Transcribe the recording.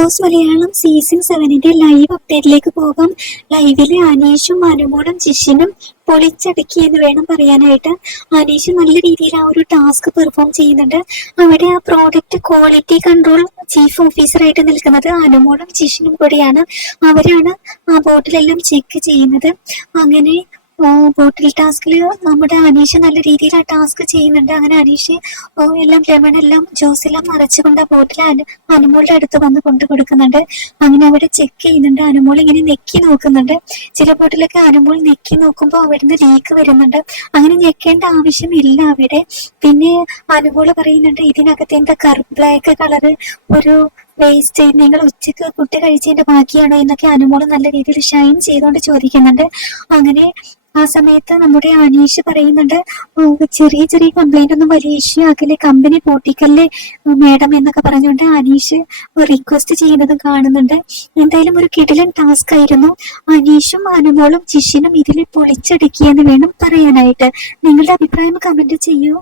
Boss Malayalam season സെവനിന്റെ live അപ്ഡേറ്റിലേക്ക് പോകാം. ലൈവിൽ അനീഷും അനുമോളും ജിഷിനും പൊളിച്ചടക്കി എന്ന് വേണം പറയാനായിട്ട്. അനീഷ് നല്ല രീതിയിൽ ആ ഒരു ടാസ്ക് പെർഫോം ചെയ്യുന്നുണ്ട്. അവിടെ ആ പ്രോഡക്റ്റ് ക്വാളിറ്റി കൺട്രോൾ ചീഫ് ഓഫീസറായിട്ട് നിൽക്കുന്നത് അനുമോളും ജിഷിനും കൂടിയാണ്. അവരാണ് ആ ബോട്ടിലെല്ലാം ചെക്ക് ചെയ്യുന്നത്. അങ്ങനെ ബോട്ടിൽ ടാസ്കിൽ നമ്മുടെ അനീഷ നല്ല രീതിയിൽ ആ ടാസ്ക് ചെയ്യുന്നുണ്ട്. അങ്ങനെ അനീഷ് എല്ലാം രമണെല്ലാം എല്ലാം മറച്ചുകൊണ്ട് ആ ബോട്ടിൽ അനു അനുമോളുടെ അടുത്ത് വന്ന് കൊണ്ടു കൊടുക്കുന്നുണ്ട്. അങ്ങനെ അവിടെ ചെക്ക് ചെയ്യുന്നുണ്ട്. അനുമോൾ ഇങ്ങനെ നെക്കി നോക്കുന്നുണ്ട്. ചില ബോട്ടിലൊക്കെ അനുമോൾ നെക്കി നോക്കുമ്പോൾ അവിടുന്ന് ലീക്ക് വരുന്നുണ്ട്. അങ്ങനെ ഞെക്കേണ്ട ആവശ്യമില്ല അവിടെ. പിന്നെ അനുമോൾ പറയുന്നുണ്ട് ഇതിനകത്ത് എന്താ കറു ബ്ലാക്ക് കളറ് ഒരു വേസ്റ്റ് നിങ്ങൾ ഉച്ചയ്ക്ക് കുട്ടി കഴിച്ചതിന്റെ ബാക്കിയാണോ? എന്നൊക്കെ അനുമോൾ നല്ല രീതിയിൽ ഷൈൻ ചെയ്തുകൊണ്ട് ചോദിക്കുന്നുണ്ട്. അങ്ങനെ ആ സമയത്ത് നമ്മുടെ അനീഷ് പറയുന്നുണ്ട് "ഓ, ചെറിയ ചെറിയ കംപ്ലൈന്റ് ഒന്നും വലിയ ഇഷ്യൂ ആക്കല്ലേ കമ്പനി പൊട്ടിക്കല്ലേ മേഡം എന്നൊക്കെ പറഞ്ഞുകൊണ്ട് അനീഷ് റിക്വസ്റ്റ് ചെയ്യുന്നത് കാണുന്നുണ്ട്. എന്തായാലും ഒരു കിടിലൻ ടാസ്ക് ആയിരുന്നു. അനീഷും അനുമോളും ജിഷിനും ഇതിൽ പൊളിച്ചടുക്കിയെന്ന് വേണം പറയാനായിട്ട്. നിങ്ങളുടെ അഭിപ്രായം കമന്റ് ചെയ്യൂ.